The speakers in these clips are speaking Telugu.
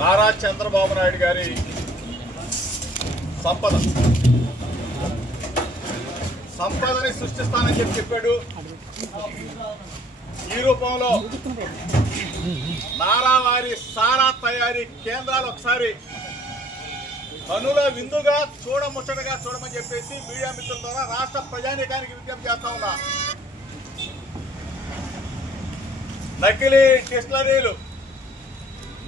నారా చంద్రబాబు నాయుడు గారి సంపదని సృష్టిస్తానని చెప్పాడు. ఈ రూపంలో నారా వారి సారా తయారీ కేంద్రాలు ఒకసారి కనుల విందుగా చూడముచ్చటగా చూడమని చెప్పేసి మీడియా మిత్రుల ద్వారా రాష్ట్ర ప్రజానీకానికి విజ్ఞప్తి చేస్తా ఉన్నా. నకిలీ డిస్టిలరీలు,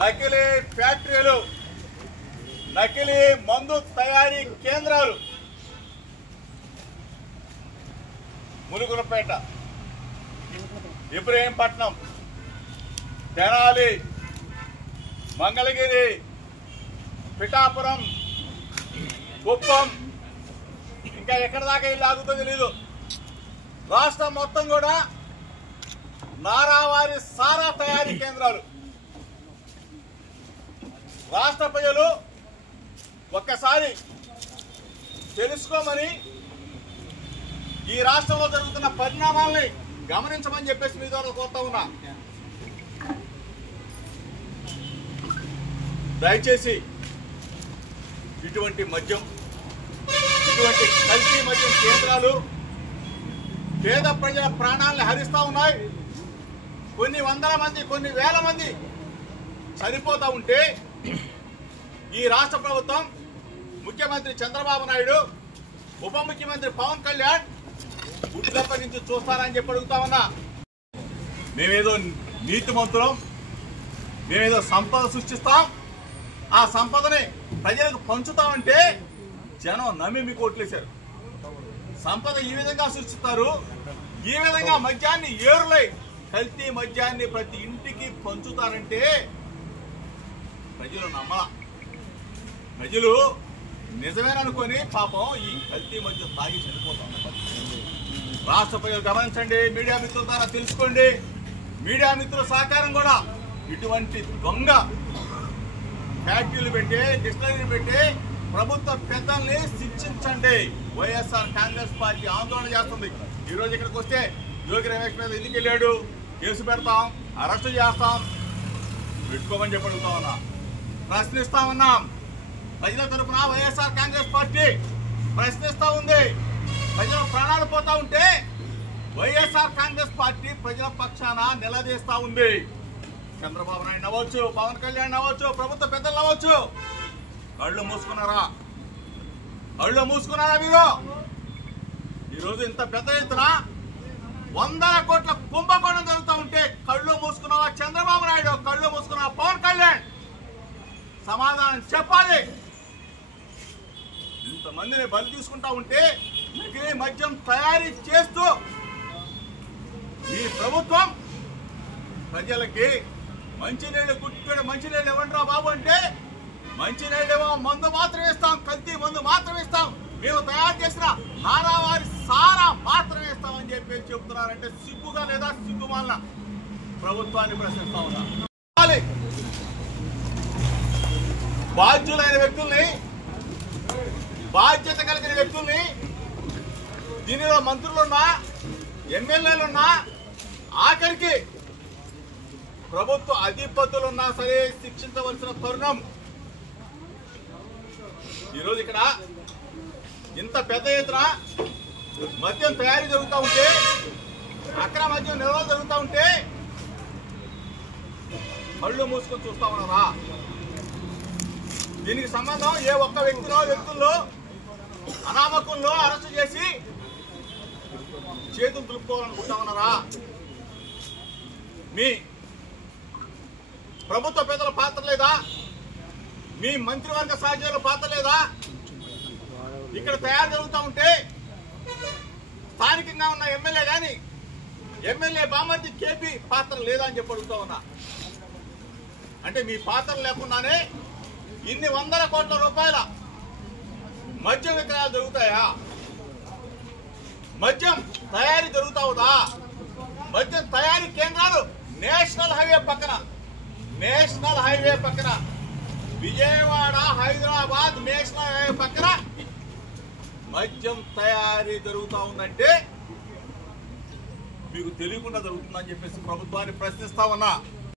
నకిలీ ఫ్యాక్టరీలు, నకిలీ మందు తయారీ కేంద్రాలు ములుగులపేట, ఇబ్రహీంపట్నం, తెనాలి, మంగళగిరి, పిఠాపురం, కుప్పం, ఇంకా ఎక్కడ దాకా ఇల్లు ఆగుతుందో తెలీదు. రాష్ట్రం మొత్తం కూడా నారావారి సారా తయారీ కేంద్రాలు. రాష్ట్ర ప్రజలు ఒక్కసారి తెలుసుకోమని, ఈ రాష్ట్రంలో జరుగుతున్న పరిణామాలని గమనించమని చెప్పేసి మీ ద్వారా కోరుతా ఉన్నా. దయచేసి ఇటువంటి మద్యం, ఇటువంటి కల్తీ మద్యం కేంద్రాలు పేద ప్రజల ప్రాణాలను హరిస్తూ ఉన్నాయి. కొన్ని వందల మంది, కొన్ని వేల మంది చనిపోతూ ఉంటే ఈ రాష్ట్ర ప్రభుత్వం, ముఖ్యమంత్రి చంద్రబాబు నాయుడు, ఉప ముఖ్యమంత్రి పవన్ కళ్యాణ్ గుడ్లప్ప నుంచి చూస్తారని చెప్పి అడుగుతా ఉన్నా. మేమేదో నీతిమంతులం, మేమేదో సంపద సృష్టిస్తాం, ఆ సంపదని ప్రజలకు పంచుతామంటే జనం నమ్మి మీకు ఓట్లేశారు. సంపద ఈ విధంగా సృష్టిస్తారు, ఈ విధంగా మద్యాన్ని ఏరులై కల్తీ మద్యాన్ని ప్రతి ఇంటికి పంచుతారంటే ప్రజలు నమ్మలా. ప్రజలు నిజమేననుకొని పాపం ఈ కల్తీ మద్యం తాగి చనిపోతాం. రాష్ట్ర ప్రజలు గమనించండి, మీడియా మిత్రుల ద్వారా తెలుసుకోండి. మీడియా మిత్రుల సహకారం కూడా ఇటువంటి దొంగ ఫ్యాక్టరీలు పెట్టి, డిస్టిలరీలు పెట్టి ప్రభుత్వ పెద్దల్ని శిక్షించండి. వైఎస్ఆర్ కాంగ్రెస్ పార్టీ ఆందోళన చేస్తుంది. ఈ రోజు ఇక్కడికి వస్తే యోగి రమేష్ మీద ఎందుకు వెళ్ళాడు, కేసు పెడతాం, అరెస్టు చేస్తాం, పెట్టుకోమని చెప్పి అడుగుతా ఉన్నా. ప్రశ్నిస్తా ఉన్నాం. ప్రజల తరఫున వైఎస్ఆర్ కాంగ్రెస్ పార్టీ ప్రశ్నిస్తా ఉంది. ప్రజల ప్రాణాలు పోతా ఉంటే వైఎస్ఆర్ కాంగ్రెస్ పార్టీ ప్రజల పక్షాన నిలదీస్తా ఉంది. చంద్రబాబు నాయుడు అవ్వచ్చు, పవన్ కళ్యాణ్ అవ్వచ్చు, ప్రభుత్వ పెద్దలు అవ్వచ్చు, కళ్ళు మూసుకున్నారా? కళ్ళు మూసుకున్నారా మీరు? ఈరోజు ఇంత పెద్ద ఎత్తున 100 కోట్ల కుంభకోణం జరుగుతూ ఉంటే కళ్ళు మూసుకున్నావా చంద్రబాబు నాయుడు? కళ్ళు మూసుకున్నావా పవన్ కళ్యాణ్? సమాధానం చెప్పాలి. ఇంతమందిని బలి తీసుకుంటా ఉంటే నకిలీ మద్యం తయారీ చేస్తూ ఈ ప్రభుత్వం ప్రజలకి మంచినీళ్ళు, గుట్టెడు మంచినీళ్ళు ఇవ్వండి రా బాబు అంటే, మంచినీళ్ళేమో మందు మాత్రం ఇస్తాం, కల్తీ మందు మాత్రం ఇస్తాం, మేము తయారు చేసిన నారావారి సారా మాత్రమే ఇస్తామని చెప్పి చెబుతున్నారంటే సిగ్గుగా లేదా? సిగ్గుమాలిన ప్రభుత్వాన్ని ప్రశ్నిస్తా ఉన్నా. బాధ్యులైన వ్యక్తుల్ని, బాధ్యత కలిగిన వ్యక్తుల్ని, దీనిలో మంత్రులున్నా, ఎమ్మెల్యేలున్నా, ఆఖరికి ప్రభుత్వ అధిపతులున్నా సరే శిక్షించవలసిన తరుణం. ఈరోజు ఇక్కడ ఇంత పెద్ద ఎత్తున మద్యం తయారీ జరుగుతూ ఉంటే, అక్రమ మద్యం నిల్వ జరుగుతూ ఉంటే కళ్ళు మూసుకొని చూస్తా ఉన్నారా? దీనికి సంబంధం ఏ ఒక్క వ్యక్తుల్లో అనామకుల్లో అరెస్టు చేసి చేతులు దులుపుకోవాలనుకుంటా ఉన్నారా? మీ ప్రభుత్వ పెద్దల పాత్ర లేదా? మీ మంత్రివర్గ సహచరుల పాత్ర లేదా? ఇక్కడ తయారు జరుగుతూ ఉంటే స్థానికంగా ఉన్న ఎమ్మెల్యే కానీ, ఎమ్మెల్యే బామర్ది కేపీ పాత్ర లేదా అని చెప్పి అడుగుతా ఉన్నా. అంటే మీ పాత్ర లేకుండానే ఇన్ని 100 కోట్ల రూపాయల మద్యం విక్రయాలు జరుగుతాయా? మద్యం తయారీ జరుగుతావుదా? మద్యం తయారీ కేంద్రాలు నేషనల్ హైవే పక్కన విజయవాడ, హైదరాబాద్ నేషనల్ హైవే పక్కన మద్యం తయారీ జరుగుతూ ఉందంటే మీకు తెలియకుండా జరుగుతుందని చెప్పేసి ప్రభుత్వాన్ని ప్రశ్నిస్తా ఉన్నా.